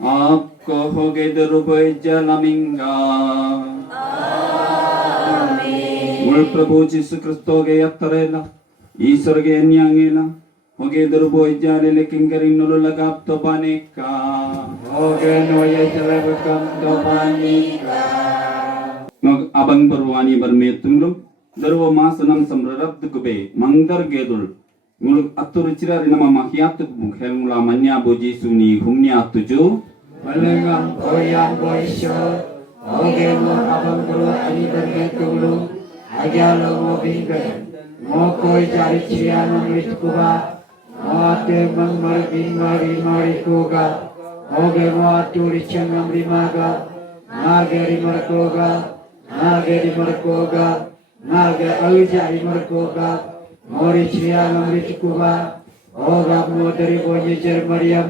आपको होगे दरुबैजलमिंगा उल प्रभु जीसु क्रिस्तोगे यत्तरेला ईश्वरगे अन्यांगेला होगे दरुबैजले किंगरिंग नुलुलगाप तो पानेका होगे नोये चलबकम तो पानेका ngok abang berwani bermetumlum darwa masanam samrarab tukube mangdar gedul nguluk atur cirari nama mahiat bukhel mula manya boji suni humnya tuju malengam koyang boisho oge mo abang buru ani bermetumlum ajalo mo bingbe mo koi cari ciriano mitkuba mo ate mangmar bingmari marikuga oge mo atur changam limaga nageri markoga Nage markoga, nage auja markoga, mori ciria namrit kuba, oga moderi bonyi Mariam,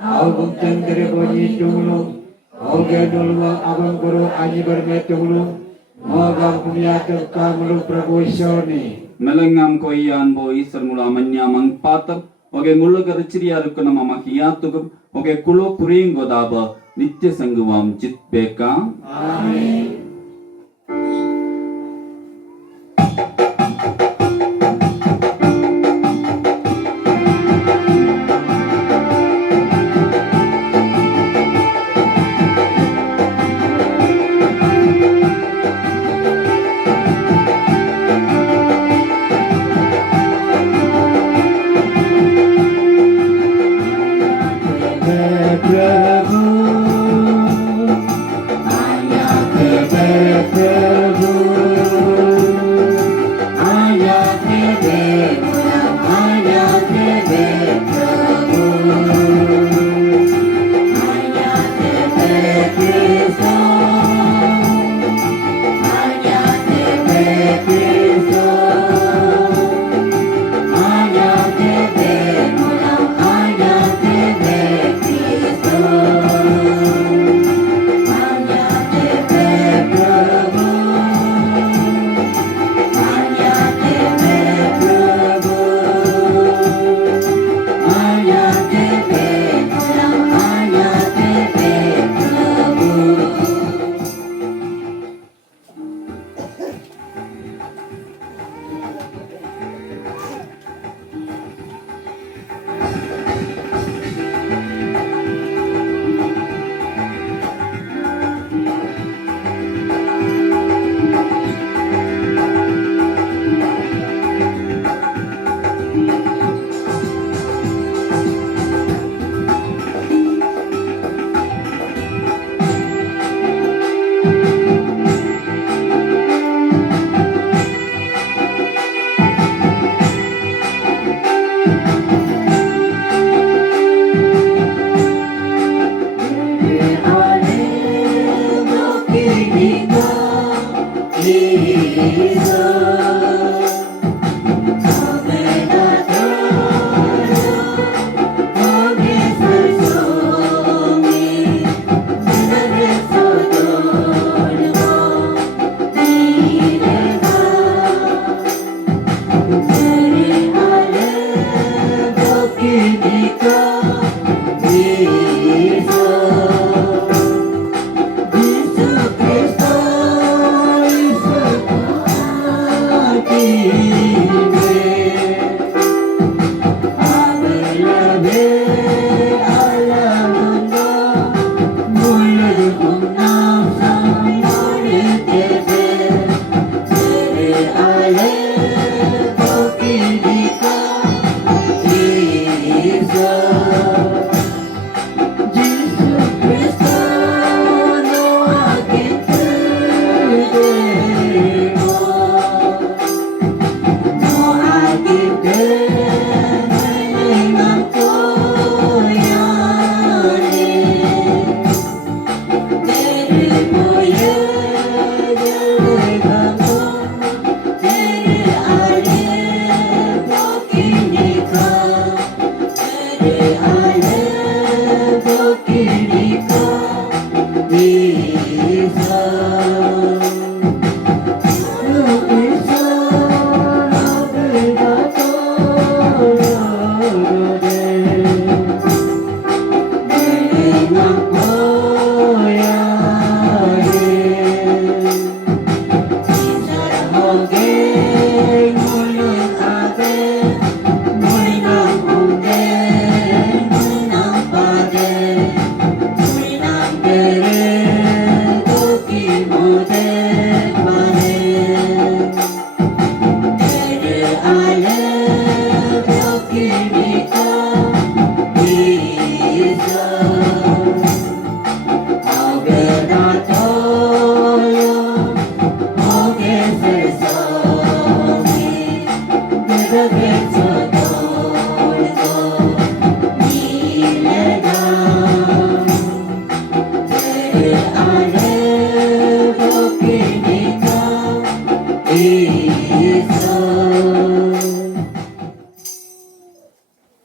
augum tengeri bonyi tunglu, oge dulu abang guru ani bermetunglu, oga punya terkamlu Prabu Soni. Melengam koyan boi sermula menyamang patak, oge mulu kerciria rukuna mamakiatugum, oge kulo puring godaba, nitya sanggawam cit beka. Amin.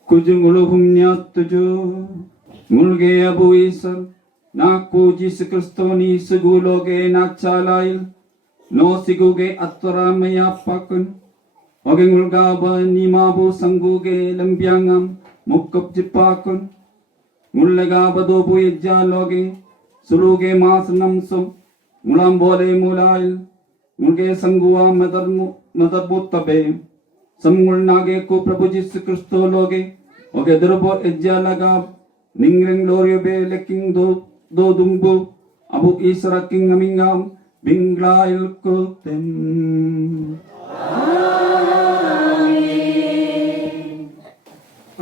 Kujungulu humnya tuju mulge abu isal naku Yesus Kristoni seguloge nakcalail no siguge atramaya pakun oge mulga ba nimabu sanguge lembiangam mukkap jipakun mullega badobu ijjaloge suluge mas namsum mulam bole mulail mulge sanguwa madarbu tabe samul nage ko प्रभु यीशु क्रिस्तो लोगे okay दरबो एज्जा लगा निंगरिंग लोरियो बे lacking दो दुंबो Abu ईसरा king अमिंगम बिंगलाइल को तेम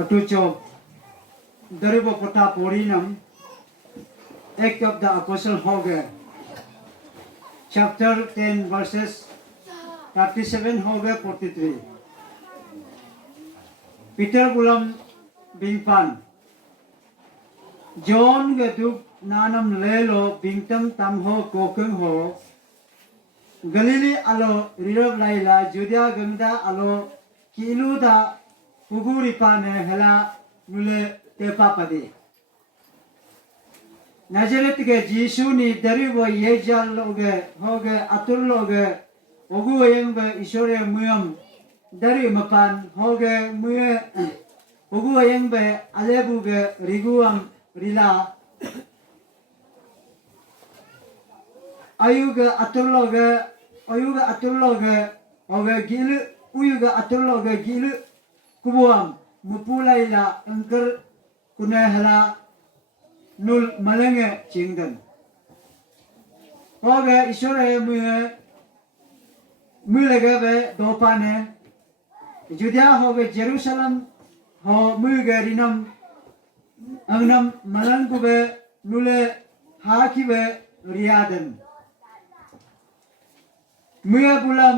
अटुचो दरबो पता पोरीनम Act of the Apostle होगे chapter 10 verses 37 होगे 43 Peter Gulam Bingpan John Gaduk Nanam Lelo Bingtam Tamho Kokung Ho Galilee Alo Rirab Laila Judea Gangda Alo Kiluda Puguripane Hela Mule Tepapadi Nazareth ke Jisu ni daribo yejal loge hoge atur loge ogu yang be isore muyam dari mapan hoge muye ogu yang be alebu ge riguam rila ayuga atur loge hoge gilu uyuga atur loge gilu kubuam mupulaila engker kunehala nul malenge chingdan hoge isore mulega be dopane Judea hoge Jerusalem ho muge rinam angnam malangu be nule haki be riaden muya bulam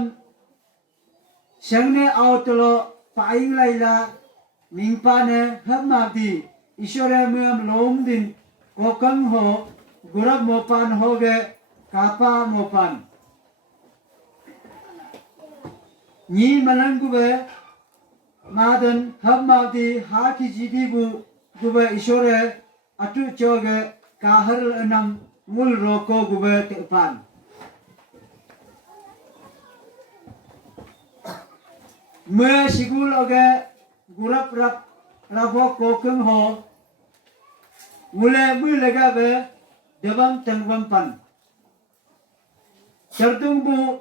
sangne autlo paing laila mingpane hamadi isore muyam lomdin kokang ho gurab mopan hoge kapa mopan ni malangu be madan hamadi haki jidibu gube isore atu choge kahar enam mul roko gube tepan me sigul oge gurab rap rabok kokang ho mule gabe debam tangwam pan Sertung bu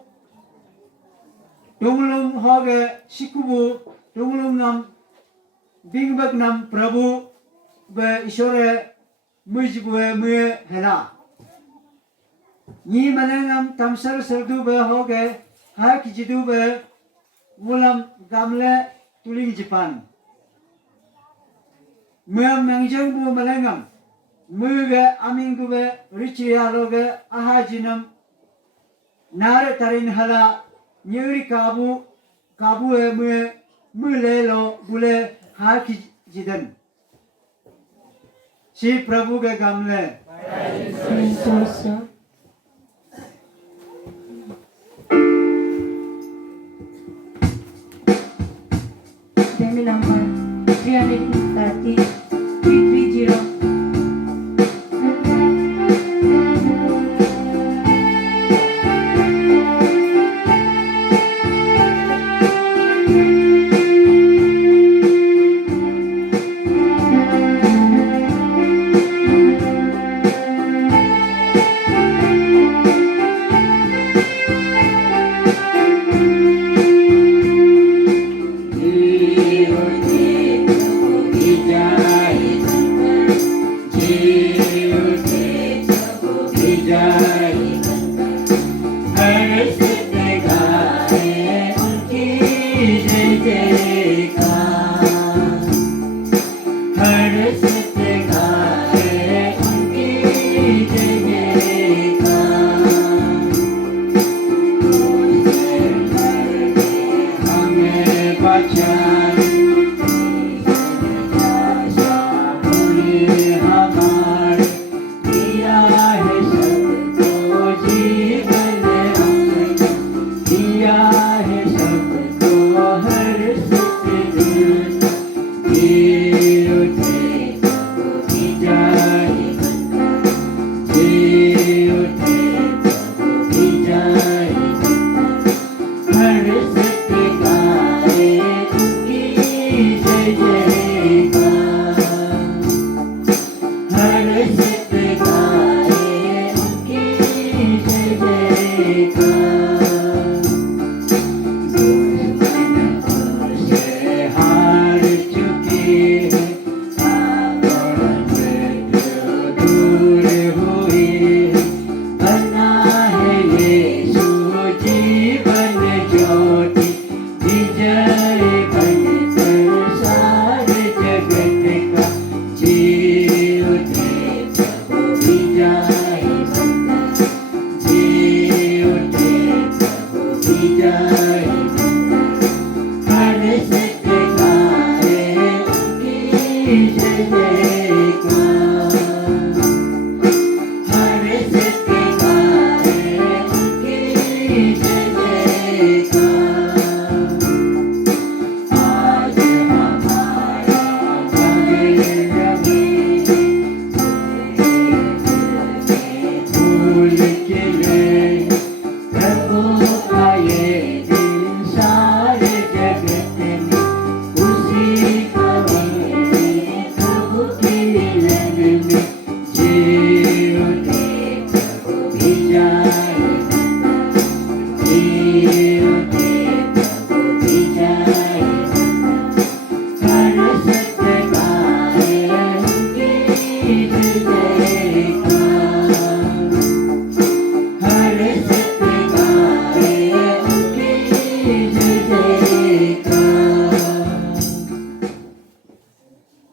tunglung hoge sikubu tunglung nam bingbak nam Prabhu be isore mujbue mue hela ni manengam tamsar serdu be hoge hak jidu be mulam gamle tuling jipan muam mangjang bu manengam muge amingube richialoge ahajinam nare tarin hala nyuri kabu e mulelo bule haki jidan si prabhu ge gamle Demi number 330 330 Thank you.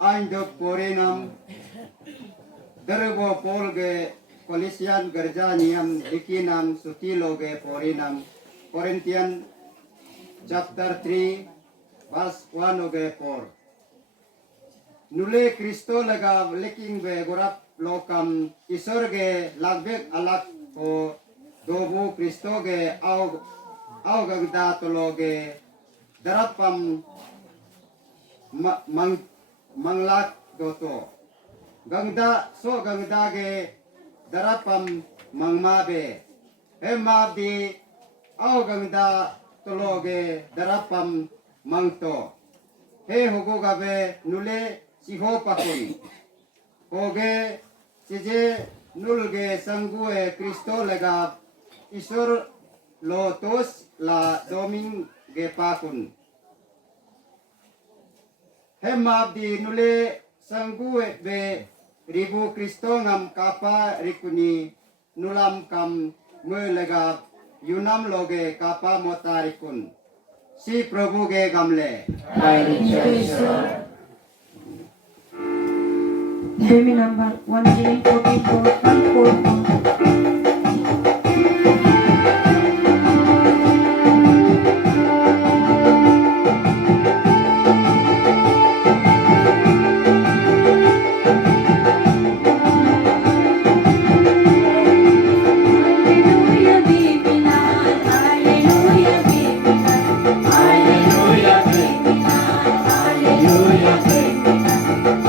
Aindok porenam derbo polge kolisian gerjaniam dikinam sutiloge porinam Corinthian chapter 3 verse 1 oge 4 Nule Kristo laga leking be gorap lokam isorge lagbek alak ko dobu Kristo ge au gagda tologe darapam manglak doto gangda so gangda ge darapam mangmabe hemabdi au gangda tologe darapam mangto he hogo gabe nule siho pakun hoge sije nulge sangue Kristo lega isor lotos la doming ge pakun hemabdi nule sangue be ribu Kristo ngam kapa rikuni nulam kam melega yunam loge kapa motarikun si Prabhu ge gamle Demi number 1444144.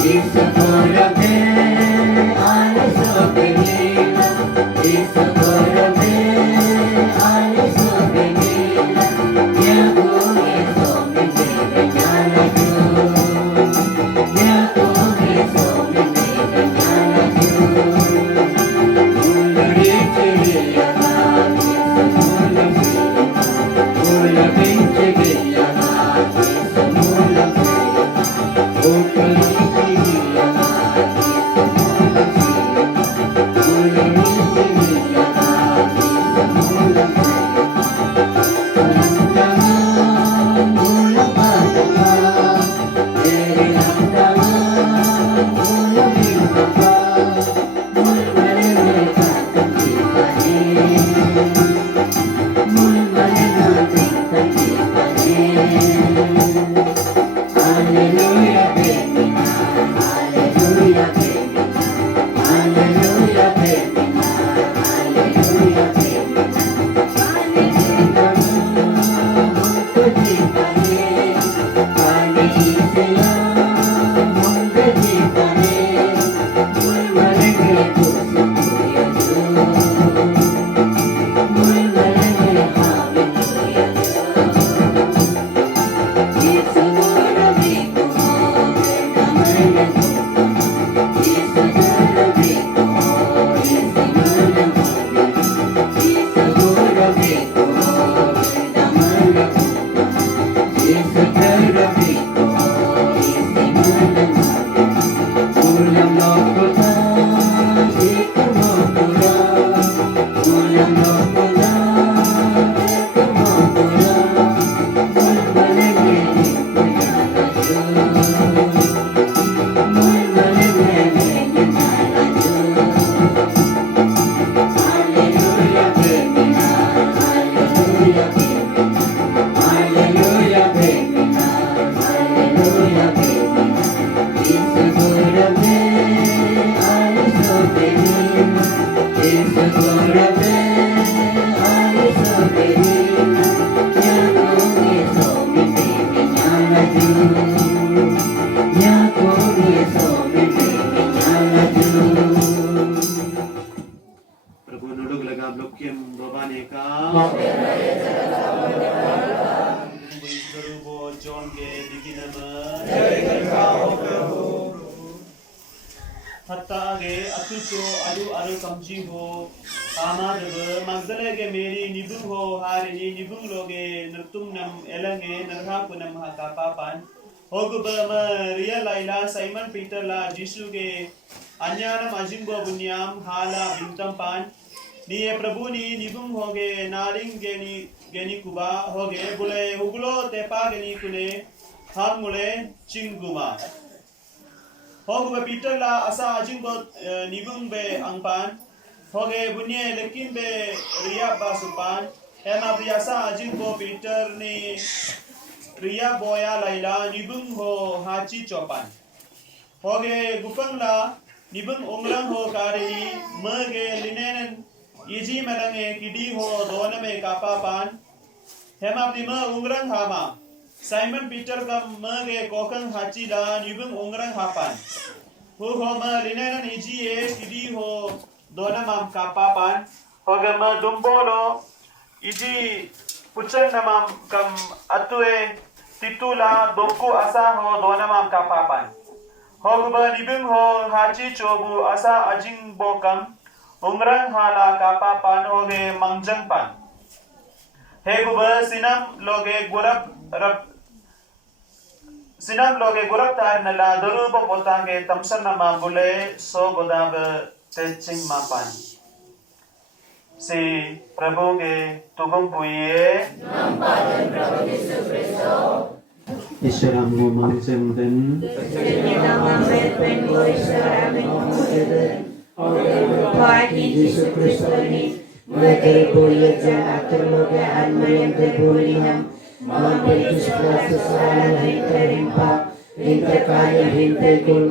Jesus, for the day, I lokiem robaneka Guru John ke diginama hatta ge atucho aru kamji ho kama deb magdale ge meri nibu ho harini nibu loge nurtum nam elange narha punam ha kapapan hoguba Maria Laila Simon Peter la Jisu ge अन्यानम अजिंगो बुनियाम हाला बिंतम पान निये प्रभु नी निबुम होगे नारिंग गेनी कुबा होगे बुले उगलो तेपा गेनी कुने हम मुले चिंगुमा होगे Peter ला असा अजिंगो निबुम बे अंगपान होगे बुनिये लेकिन बे रिया बासुपान एमा बियासा अजिंगो पीटर नी रिया बोया लाइला निबुम हो हाची चोपान होगे गुफंग ला Nibung ongrang ho karini mege linenen iji melange kidi ho doname kapapan hemap di me ongrang hama Simon Peter kam mege kokang hachi da nibung ongrang hapan hu ho me linenen iji e kidi ho donamam kapapan hoge me dumbolo iji pucang namam kam atue titula doku asa ho donamam kapapan Hoguba nibung ho haji chobu asa ajing bokam ungrang hala kapapan hoge mangjang pan heguba sinam loge gurap tar nala dorubo botange tamsan nama bule so godab teching mapan si prabhu ge tugum puye nampadan prabhu Yesu Kristo Ishwara mo mangsemden Pagi Yesus Kristus ini menjadi boleh atur loga almayam terboleham memberi kesalahan interimpa interkaya interkul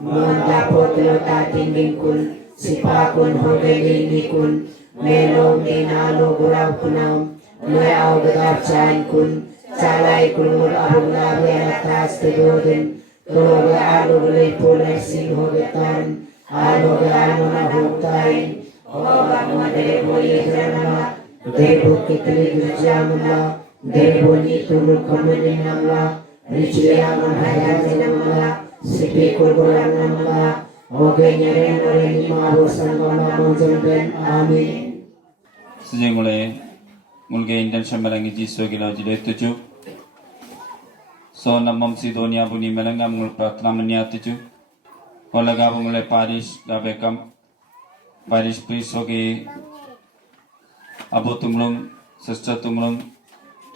mendapot lota tingkul sipakun hogelikun melong dinalo gurau kunam meau gedap caikun Salai kulur abula atas kedodin Keloga alu beli pulai sing hogetan Aloga anu nahutain Oga madere boye janala Debo kitli gurjamala Debo ni tulu kemeninamla Richiyaman hayazinamla Sipi kulguranamla Oge nyeren oreni marusan gona monjemben amin Sejengole mulge intention melangi jiso gila jile tuju so namam sidonia buni melanga mul pratna manya tuju holaga mule parish gabekam parish prisoge abu tumlung sister tumlung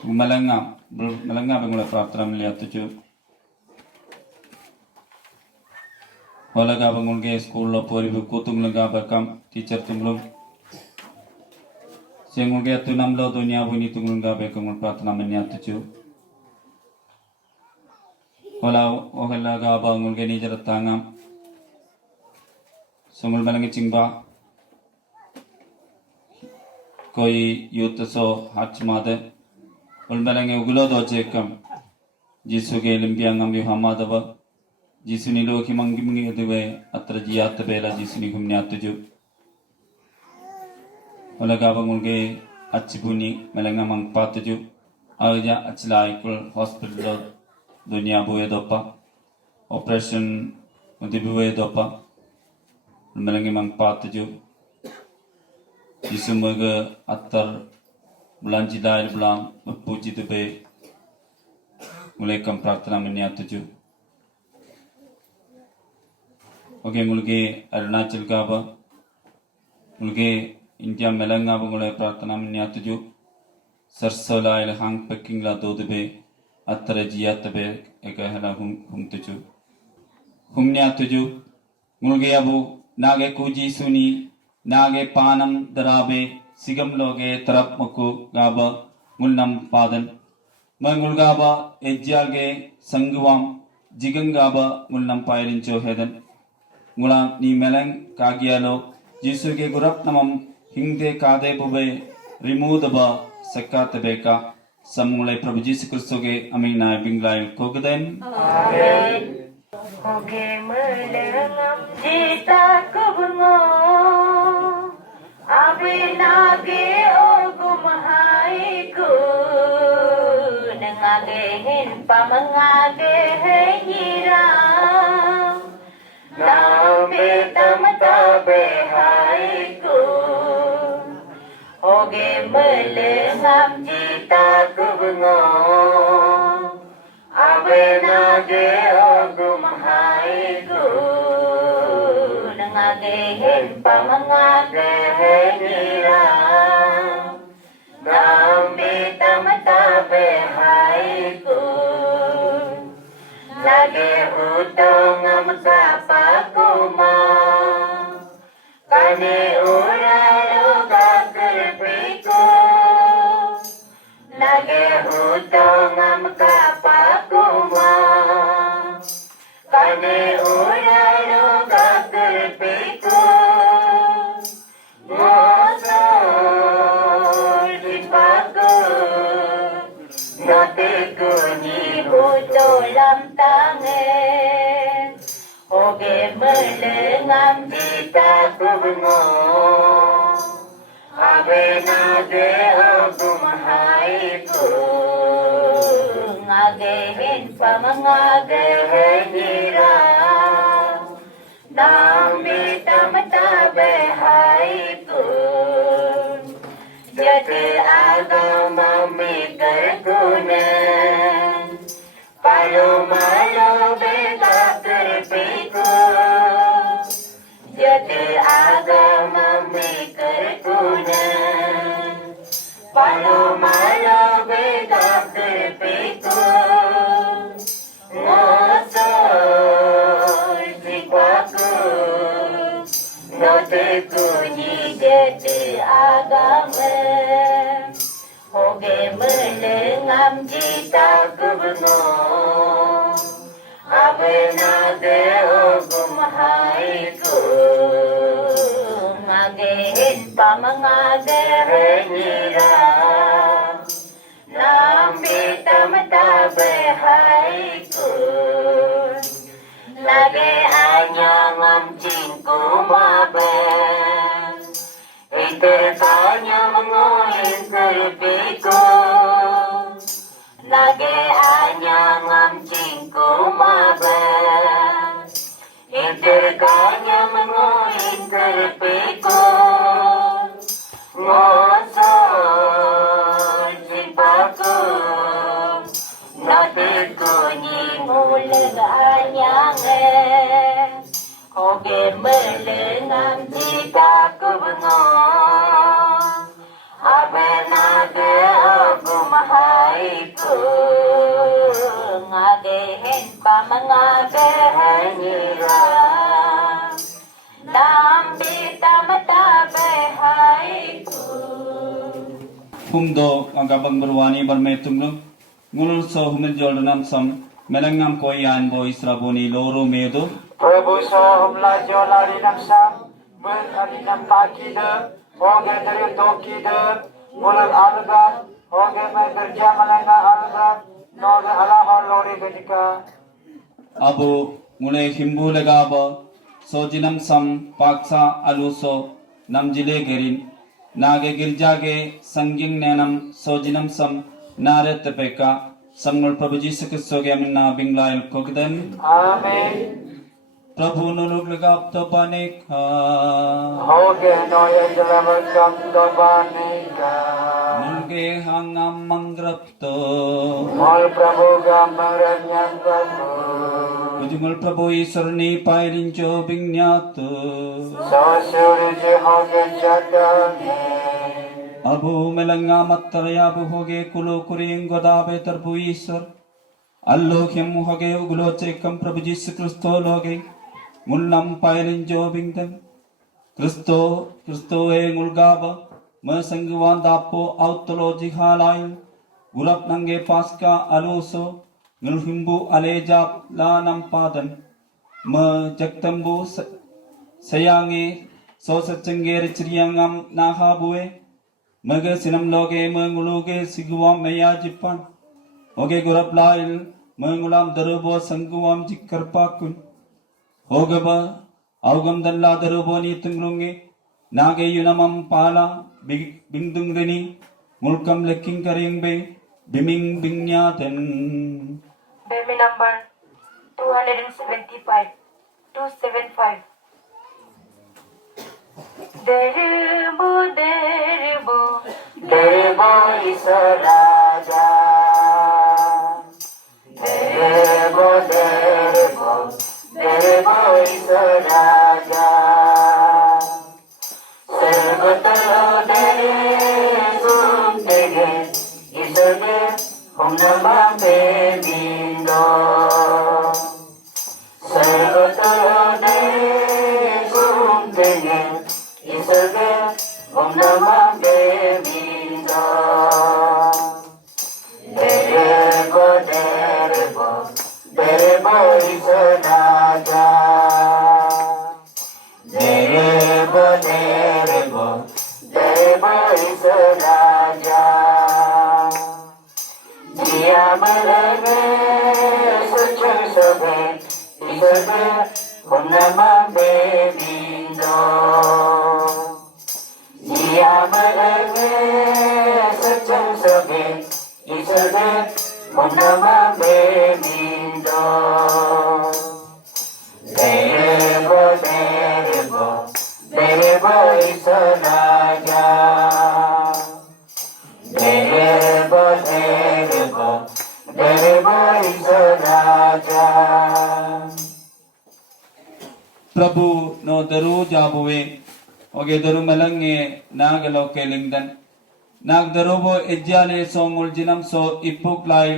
melanga mule pratna manya tuju holaga mulge school lo pori bu kutumlung gabekam teacher tumlung Sengulge tunam lo dunia buni tunglunga bekumul pratna manya tuju. Hola ohela ga ba ngulge ni jaratanga. Sungul balangi cingba. Koi youth so hachmade. Ul balangi ugulo do jekam. Jisu ge limpiangam yuhamadava. Jisu ni lo himangi dewe atra jiyat bela jisu ni gumnya tuju. Olaga bangulge achibuni melenga mangpa tuju aja achlai kul hospital dunia buye dopa operation udibuye dopa melenga mangpa tuju jisumuga attar bulanji dair bulan puji tube mulai kam prarthana menya tuju oke mulge arunachal gaba mulge India melanga bungule pratana menya tuju sarsola il hang packing la dodbe atra jiyatbe ekahla hum tuju humnya tuju mulge abu nage kuji suni nage panam darabe sigam loge tarap muku gaba mulnam padan mangulgaba ejjalge sanguam jigangaba mulnam pairincho hedan ngulam ni melang kagialo jisuge gurap namam Hingde kade bube remove the sakat beka samulai Prabhu Yesu Kristoge amina binglai kogaden Amen. Oge melengam jita kubungo abina pamangage hiram nambe tamta behaiku hoge melengam cita kubungo abenage ogum haiku nangage hen pamangage hiram nambe tamta behaiku lage utong amkapakuma kane uralo gagerpiku lage utong amkapakuma kane uralo gagerpiku lam tangen hoge melengam cita kubungo abenage ogum haiku ngagehin pamangage hira nambi tamta behaiku jadi agama mikir kunen Palo malo beda terpiku Jadi agama mikir kunen Palo malo beda terpiku Ngosor sikwaku Note kunyi jadi agama Hoge melengam cita kubungo abenage ogum haiku ngagehin pamangage hira nambi tamta behaiku lage anyangam cingku mabe Intertanya mengoin kerpiku Lage anyangam cingku mabe Intertanya mengoin kerpiku Ngosor cipaku Notiku nyimuleg anyange Hoge melengam cita kubungo abenage ogum haiku ngagehin pamangage hira nambi tamta behaiku humdo agabang berwani bermetunglung ngulul so humil joldanam sam melengam koyan bo israboni loro medo Prabhu sohumla jolari naksam melari nampaki de hoge dari toki de mulal alga hoge mai kerja malanga alga noge alaha lori bedika abu ngule himbu legaba sojinam sam paksa aluso namjile gerin nage girjage sanging nenam sojinam sam naret peka samul prabhu jisu kristoge amna binglail kokden amen प्रभु नुलुगलाप तो बनेका hoge noye jalamakam dobanika नुलगे हंगम मंग्रप तो mol Prabhu gambaranyang Prabhu उजुगल प्रभु ईश्वरनी पायरिंचो बिंग्न्यातो sosuri hoge jatane Abu मेलंगा मत्तरया होगे कुलो कुरिंग गोदाबे तरबु ईश्वर अल्लोह्यम होगे उगलो चेकम प्रभु जीसु क्रिस्तो लोगे मुल्लम पायरिंचो बिंगदम क्रिस्तो ए मुल्गाबा म संगवान दापो आउतलो जिहालाइन गुरप नंगे पास्का अलोसो नुलहिम्बु अलेजाप ला नंपादन म जगतंबु सयांगे सोसचंगे रिचरियांगम नाहाबुए मगे सिनम लोगे मंगुलोगे सिगुवाम मैया जिप्पन ओगे गुरप लाइल मंगुलाम दरुबो संगुवाम जिक्करपाकुन होगबा औगम दल्ला दरुबो नी तुंगलुंगे नागे युनमम पाला बिंदुंगरिनी मुल्कम लेकिंग करेंगे बिमिंग बिंग्यातन Baby number 275. 275. Derbo, derbo, derbo Isaraja. Derbo, derbo, derbo Isaraja. Serbatalo dere sumtege Isage Om Namah Devindo. Serbatalo dere sumtege Isage Om Namah Devindo. Derebo, derebo, derebo Isaraja. Derebo, derebo, derebo Isaraja. Dia melenge suci sobe Isage Om Namah Devindo. Dia melenge suci sobe Isage Om Namah Devindo. Derebo, derebo, derebo Isaraja. Derebo, derebo, derebo Isaraja. प्रभु no दरु जाबुवे ओगे दरु मलंगे नागलो के Lincoln नाग दरोबो एज्जाले सो मुलजिनम सो इपुक्लाई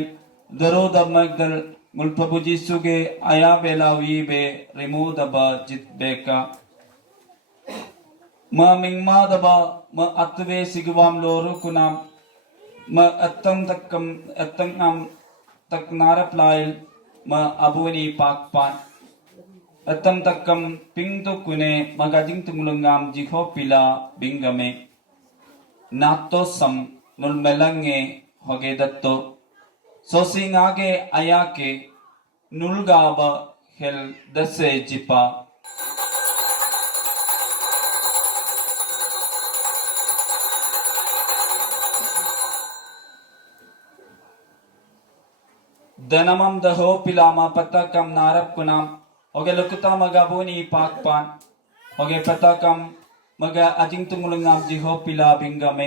दरो दमगदल मुल प्रभु जीसु के आया बेलावी बे रिमू दबा जित बेका म मिंगमा दबा म अत्वे सिगवाम लोरु कुनाम म अत्तंगम तक नारप्लाइल म अबुनी पाकपान अत्तम तक्कम पिंग तो कुने मगाजिंग तुमुलंगाम जिखो पिला बिंगमे नातो सम नुल मेलंगे होगे दत्तो सोसिंगागे आयाके नुलगाबा हेल दसे जिपा दनमम दहो पिलामा पत्तकम नारप कुनाम ओगे लुकुता मगाबुनी पाकपान ओगे पत्तकम मगा अजिंग तुमुलंगाम जिहो पिला बिंगमे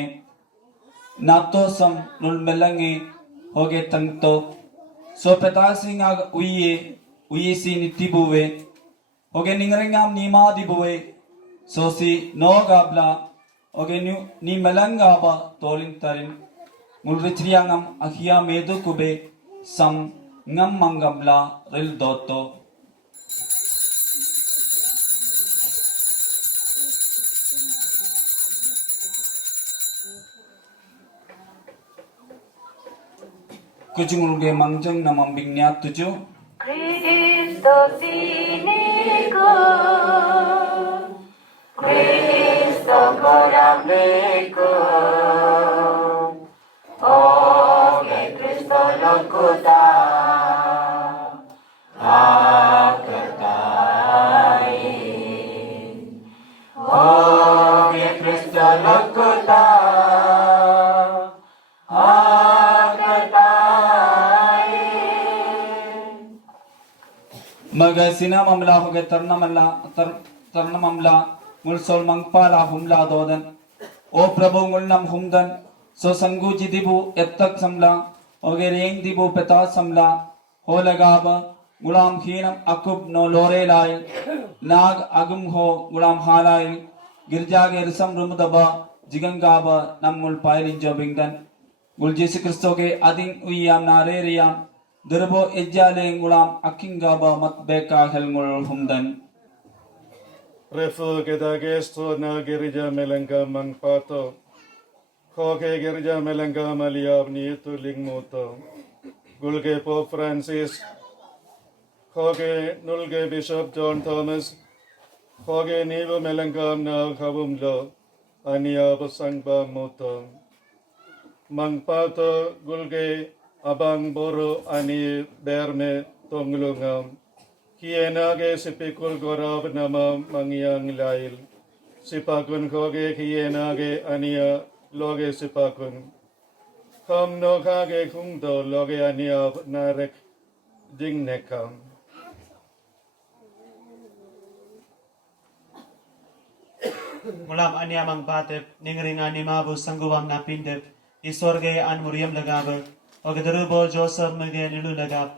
नातो सम नुल मेलंगे होगे तंगतो सो पतासिंगाग उये सी नितिबुवे होगे निंगरेंगाम नीमा दिबुवे सोसी नो गाबला ओगे नी मेलंगाबा तोलिन तरिन मुलरित्रियांगम अखिया मेदु कुबे सम ngam mangabla ril doto kujungulge mangjang namam bingnya tuju Cristo siniku, Cristo coramiku, oh que Cristo locuta, aketai, oh que Cristo locuta. मगर सिना मामला हो गए तरना मामला मुलसोल मंगपाला हुमला दोदन ओ प्रभु मुलनम हुमदन सो संगु जिदिबु एत्तक समला ओगे रेंग दिबु पेता समला हो लगाब गुलाम खीनम अकुब नो लोरे लाय नाग अगुम हो गुलाम हालाय गिरजा के रसम रुमदबा जिगंगाब नमुल पायलिन जोबिंगदन गुल जीसु क्रिस्तो के अदिन उय्याम नारे realm Derbo ejjale ngulam akingaba matbeka helngul humdan. Refu kita gesto na gerija melengka mangpato. Koke gerija melengka maliab ni itu lingmuto. Gulke Pope Francis. Koke nulke Bishop John Thomas. Koke nibu melengka na kabumlo. Ania pasangpa muto. Mangpato gulke abang boro ani berme tonglungam kiena ge sipikul gorab nama mangyang lail sipakun koge kiena ge ania loge sipakun ham no kage kungdo loge ania narek ding nekam. Mulam anyamang batep ningringa ni mabu sangguwang napindep isorge an muriam lagabe ogadarubo Joseph mage nilu lagab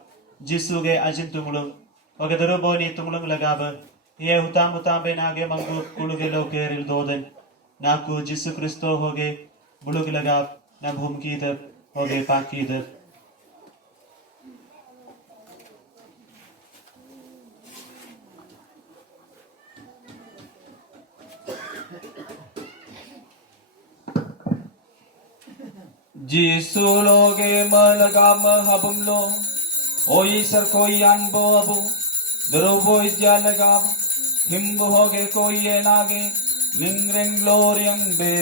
Jisuge ajin tumulung ogadarubo ni tumulung lagabe ye hutam be nage mangu kuluge loke ril doden naku Jisu Kristo hoge bulug lagab nam humkidep hoge pakidep Jisu loge malagam habum lo oi sar koi anbo abu drobo jalagam himbo hoge koi enage ningreng gloriam be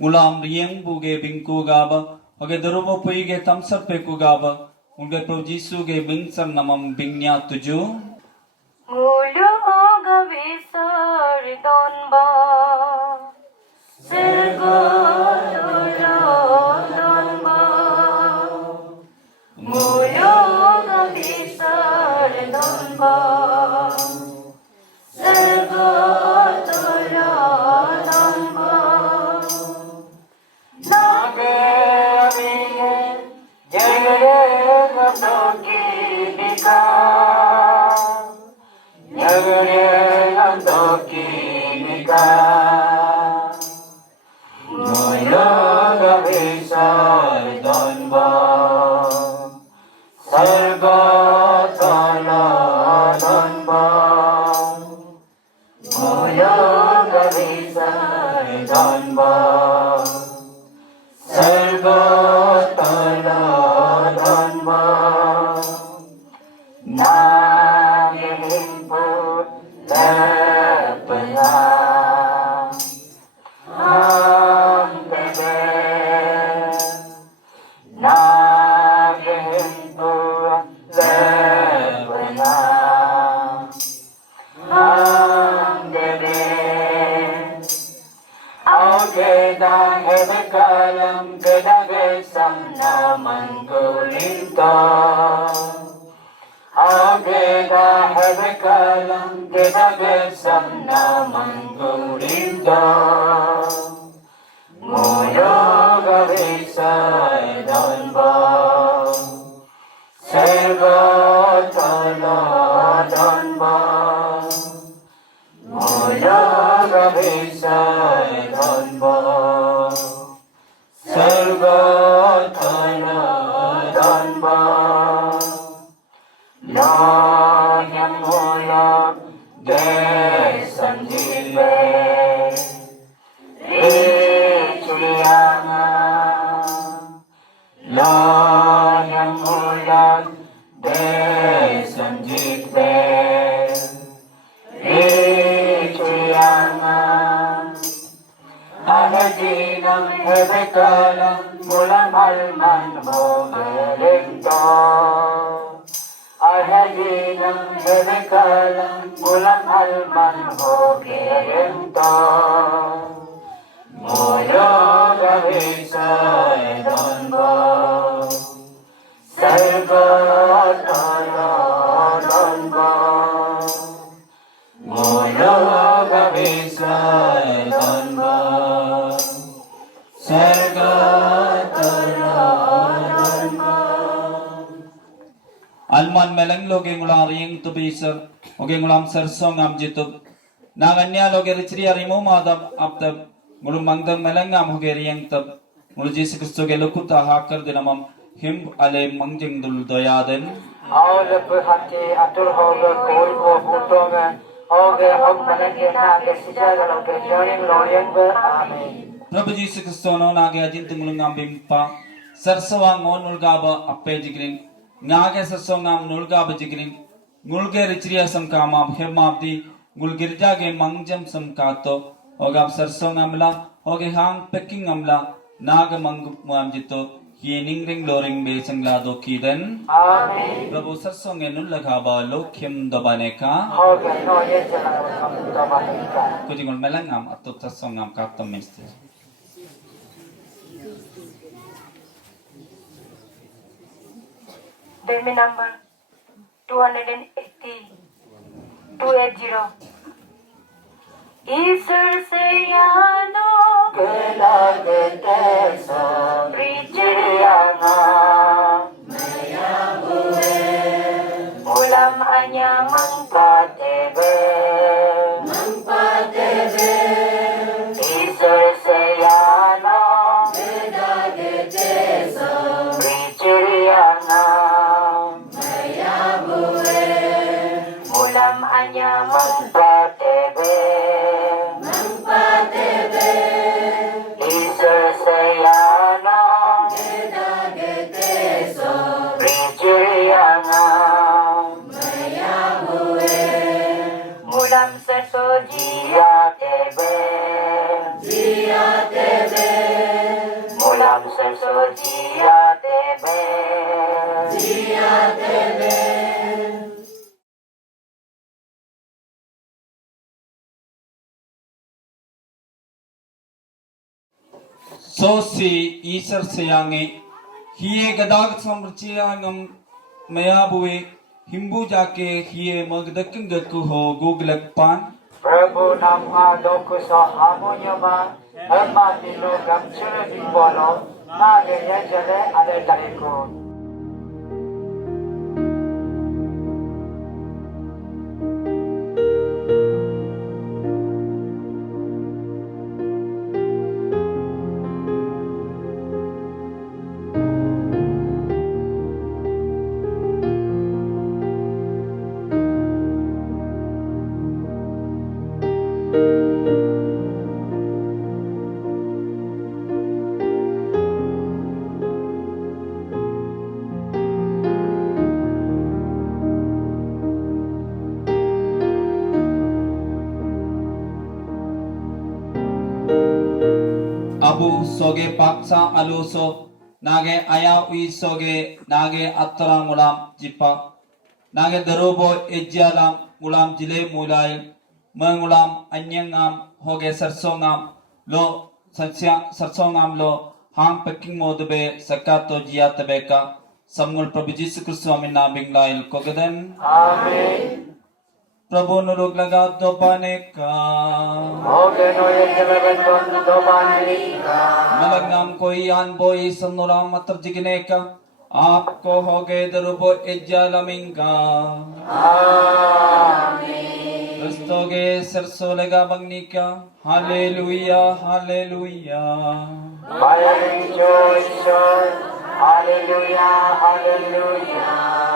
Ulam rieng buge bingku gaba hoge drobo puige tamsap pe ku gaba Ungar Prabhu Jisu ke bingsar namam bingnya tuju. Mulu gavisar donba, sergo donba. Mulu gavisar donba, sergo donba. Nage abine jaya. Alman meleng loge ngulang rieng tu biser oge ngulam sersong am jitub naganya loge richri arimu madam aptab ngulum mangdang meleng am hoge rieng tab ngulu Jisu Kristo ge lukuta hakar dinamam him ale mangjeng dul doyaden All the hati atur hoga koi ko putonga hoge hom manake nage sijaga loge joining loyang be amen. Prabhu Jisu Kristo no nage ajin tungulung am bimpa sarsawa ngon nulgaba appe jigrin Nage sasongam nulga bajigrin ngulge richriya samkama hemabdi ngulgirja ge mangjam samkato ogam sarsongam la hoge hang pecking amla naga mangup muamjito Hiening ring loring be sanglado kiden. Amen. Prabhu sarsong enun lagaba lokyam dobaneka. Hoge no ye jalan kami domanika. Kujingol melangam atut sarsong ngam kaptam mister. Demi number 280. 280. ईश्वर से यानो gelagete Rijiriana Maya buwe Ulam hanya mangpatebe ईश्वर से यानो gelagete Rijiriana Maya buwe Ulam hanya mangpatebe Mulam seso jia tebe Mulam seso jia tebe So si Isar sayange hiye gadag samrchiyangam mayabuwe himbu jake hiye magdaking gaku ho guglak pan. Prabhu nam adoku sa hamunyama Emma dilu gamchuru dimbolo Nage yajale ade tariku Abu soge paksa aluso nage aya ui soge nage attara mulam jipa nage darubo ejjalam mulam jile mulai mengulam anyangam hoge sarsongam lo sarsongam lo ham packing modbe sakato jiatbeka samul Prabhu Jesus Christ Swami naming lail kogadan. Amen. Prabhu nulog lagat dopane ka Hoge no ye jalan domanika Malagnam koi an boy sanuram matarjigine ka आपको होगे दरुबो इज्जालमिंगा Amen. क्रिस्तोगे सरसो लगा बंगनी का hallelujah hallelujah By rejoice, hallelujah, hallelujah.